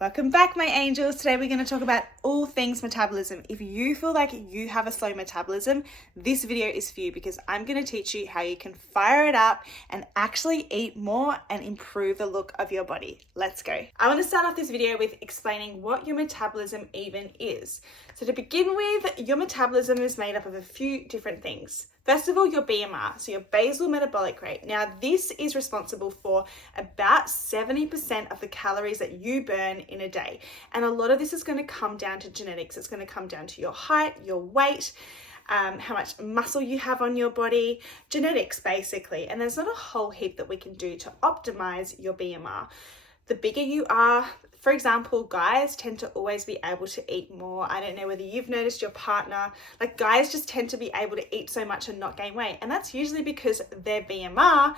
Welcome back, my angels. Today we're going to talk about all things metabolism. If you feel like you have a slow metabolism, this video is for you because I'm going to teach you how you can fire it up and actually eat more and improve the look of your body. Let's go. I want to start off this video with explaining what your metabolism even is. So to begin with, your metabolism is made up of a few different things. First of all, your BMR, so your basal metabolic rate. Now, this is responsible for about 70% of the calories that you burn in a day. And a lot of this is going to come down to genetics. It's going to come down to your height, your weight, how much muscle you have on your body, genetics basically. And there's not a whole heap that we can do to optimize your BMR. The bigger you are, for example, guys tend to always be able to eat more. I don't know whether you've noticed your partner, like guys just tend to be able to eat so much and not gain weight. And that's usually because their BMR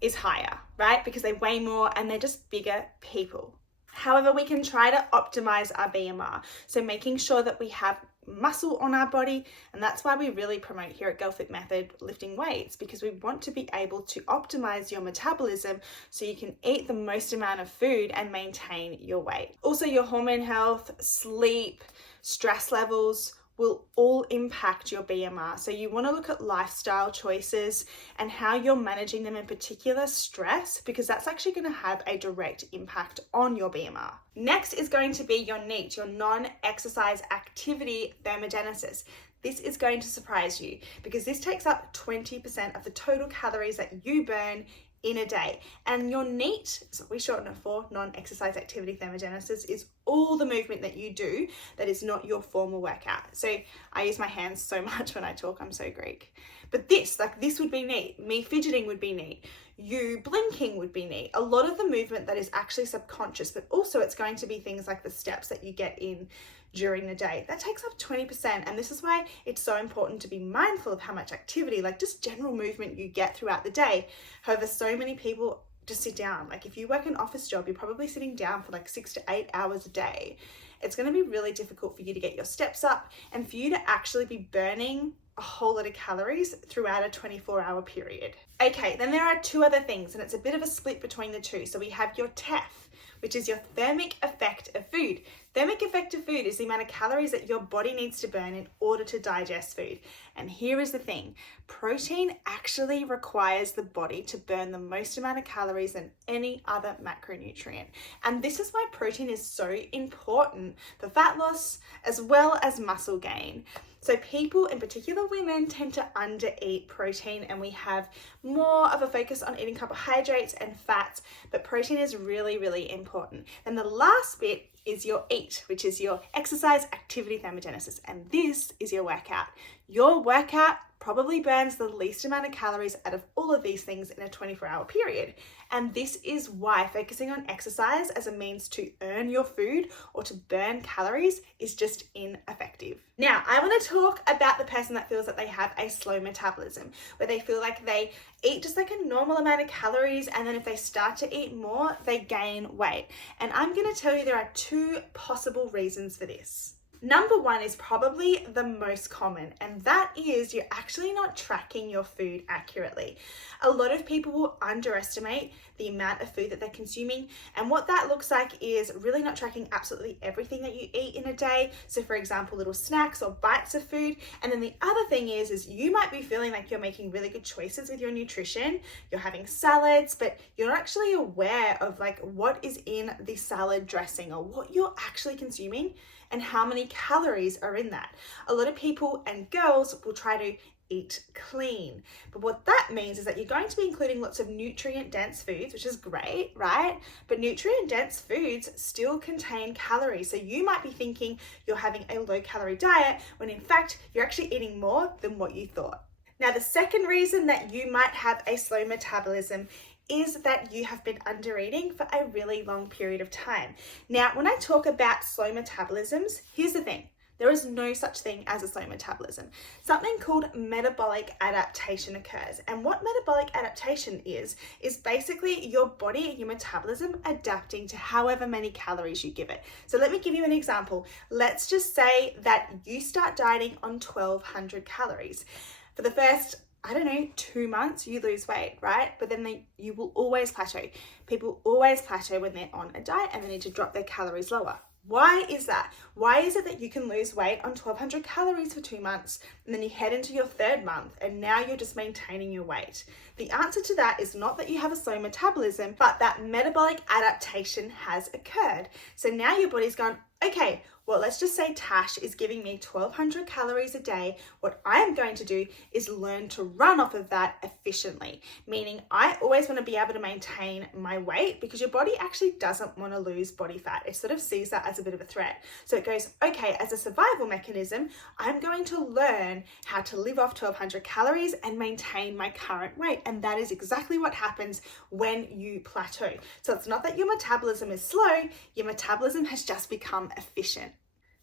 is higher, right? Because they weigh more and they're just bigger people. However, we can try to optimize our BMR. So making sure that we have muscle on our body, and that's why we really promote here at Girl Fit Method lifting weights, because we want to be able to optimize your metabolism so you can eat the most amount of food and maintain your weight. Also, your hormone health, sleep, stress levels will all impact your BMR. So you want to look at lifestyle choices and how you're managing them, in particular stress, because that's actually going to have a direct impact on your BMR. Next is going to be your NEAT, your non-exercise activity thermogenesis. This is going to surprise you because this takes up 20% of the total calories that you burn in a day. And your NEAT, so we shorten it for non-exercise activity thermogenesis, is all the movement that you do that is not your formal workout. So I use my hands so much when I talk, I'm so Greek. But this would be NEAT. Me fidgeting would be NEAT. You blinking would be NEAT. A lot of the movement that is actually subconscious, but also it's going to be things like the steps that you get in during the day. That takes up 20%. And this is why it's so important to be mindful of how much activity, like just general movement, you get throughout the day. However, so many people just sit down. Like if you work an office job, you're probably sitting down for like 6 to 8 hours a day. It's going to be really difficult for you to get your steps up and for you to actually be burning a whole lot of calories throughout a 24-hour period. Okay, then there are two other things, and it's a bit of a split between the two. So we have your TEF, which is your thermic effect of food. Thermic effect of food is the amount of calories that your body needs to burn in order to digest food. And here is the thing, protein actually requires the body to burn the most amount of calories than any other macronutrient. And this is why protein is so important for fat loss as well as muscle gain. So people, in particular women, tend to undereat protein, and we have more of a focus on eating carbohydrates and fats, but protein is really, really important. And the last bit is your EAT, which is your exercise activity thermogenesis. And this is your workout. Your workout probably burns the least amount of calories out of all of these things in a 24-hour period. And this is why focusing on exercise as a means to earn your food or to burn calories is just ineffective. Now, I want to talk about the person that feels that they have a slow metabolism, where they feel like they eat just like a normal amount of calories, and then if they start to eat more, they gain weight. And I'm going to tell you there are two possible reasons for this. Number one is probably the most common, and that is you're actually not tracking your food accurately. A lot of people will underestimate the amount of food that they're consuming, and what that looks like is really not tracking absolutely everything that you eat in a day. So for example, little snacks or bites of food. And then the other thing is you might be feeling like you're making really good choices with your nutrition. You're having salads, but you're not actually aware of like what is in the salad dressing or what you're actually consuming and how many calories are in that. A lot of people and girls will try to eat clean, but what that means is that you're going to be including lots of nutrient dense foods, which is great, right? But nutrient dense foods still contain calories. So you might be thinking you're having a low calorie diet when in fact you're actually eating more than what you thought. Now, the second reason that you might have a slow metabolism is that you have been undereating for a really long period of time. Now, when I talk about slow metabolisms, here's the thing. There is no such thing as a slow metabolism. Something called metabolic adaptation occurs. And what metabolic adaptation is basically your body, your metabolism adapting to however many calories you give it. So let me give you an example. Let's just say that you start dieting on 1,200 calories. For the first I don't know, 2 months, you lose weight, right? But then you will always plateau. People always plateau when they're on a diet and they need to drop their calories lower. Why is that? Why is it that you can lose weight on 1,200 calories for 2 months and then you head into your 3rd month and now you're just maintaining your weight? The answer to that is not that you have a slow metabolism, but that metabolic adaptation has occurred. So now your body's gone, okay, well, let's just say Tash is giving me 1,200 calories a day. What I am going to do is learn to run off of that efficiently, meaning I always want to be able to maintain my weight because your body actually doesn't want to lose body fat. It sort of sees that as a bit of a threat. So it goes, okay, as a survival mechanism, I'm going to learn how to live off 1,200 calories and maintain my current weight. And that is exactly what happens when you plateau. So it's not that your metabolism is slow, your metabolism has just become efficient.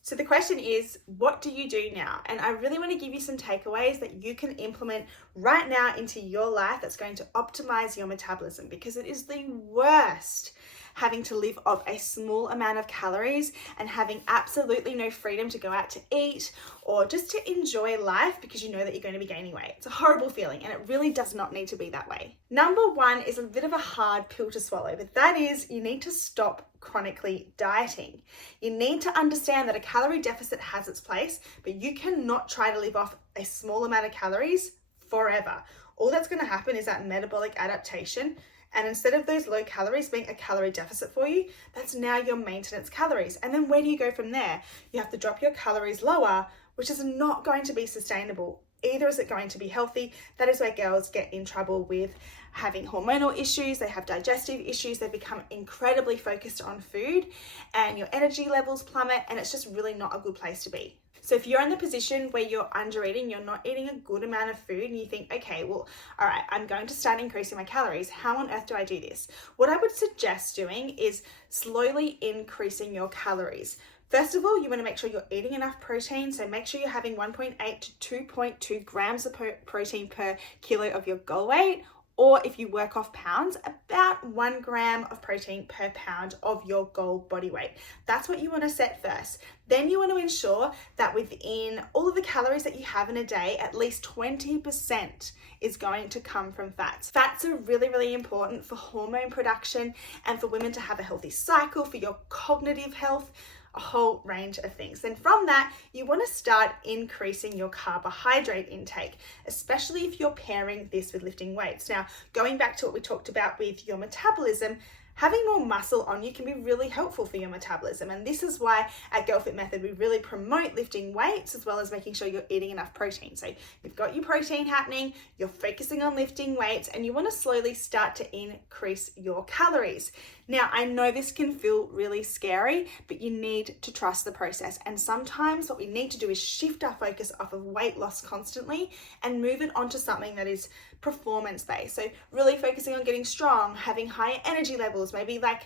So the question is, what do you do now? And I really want to give you some takeaways that you can implement right now into your life that's going to optimize your metabolism, because it is the worst having to live off a small amount of calories and having absolutely no freedom to go out to eat or just to enjoy life because you know that you're going to be gaining weight. It's a horrible feeling and it really does not need to be that way. Number 1 is a bit of a hard pill to swallow, but that is you need to stop chronically dieting. You need to understand that a calorie deficit has its place, but you cannot try to live off a small amount of calories forever. All that's going to happen is that metabolic adaptation. And instead of those low calories being a calorie deficit for you, that's now your maintenance calories. And then where do you go from there? You have to drop your calories lower, which is not going to be sustainable. Either is it going to be healthy. That is where girls get in trouble with having hormonal issues, they have digestive issues, they become incredibly focused on food and your energy levels plummet, and it's just really not a good place to be. So if you're in the position where you're under eating, you're not eating a good amount of food and you think, okay, well, all right, I'm going to start increasing my calories. How on earth do I do this? What I would suggest doing is slowly increasing your calories. First of all, you want to make sure you're eating enough protein. So make sure you're having 1.8 to 2.2 grams of protein per kilo of your goal weight. Or if you work off pounds, about 1 gram of protein per pound of your goal body weight. That's what you want to set first. Then you want to ensure that within all of the calories that you have in a day, at least 20% is going to come from fats. Fats are really, really important for hormone production and for women to have a healthy cycle, for your cognitive health, a whole range of things. Then from that, you want to start increasing your carbohydrate intake, especially if you're pairing this with lifting weights. Now, going back to what we talked about with your metabolism, having more muscle on you can be really helpful for your metabolism. And this is why at Girl Fit Method, we really promote lifting weights as well as making sure you're eating enough protein. So you've got your protein happening, you're focusing on lifting weights, and you want to slowly start to increase your calories. Now, I know this can feel really scary, but you need to trust the process. And sometimes what we need to do is shift our focus off of weight loss constantly and move it onto something that is performance-based. So really focusing on getting strong, having higher energy levels, maybe like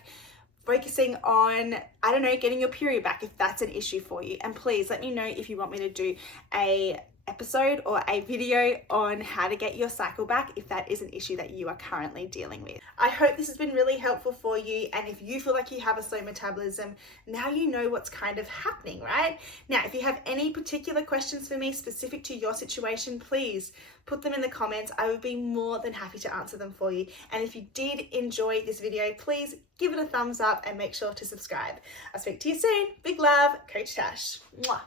focusing on, I don't know, getting your period back if that's an issue for you. And please let me know if you want me to do a episode or a video on how to get your cycle back if that is an issue that you are currently dealing with. I hope this has been really helpful for you, and if you feel like you have a slow metabolism, now you know what's kind of happening, right? Now, if you have any particular questions for me specific to your situation, please put them in the comments. I would be more than happy to answer them for you. And if you did enjoy this video, please give it a thumbs up and make sure to subscribe. I'll speak to you soon. Big love, Coach Tash. Mwah.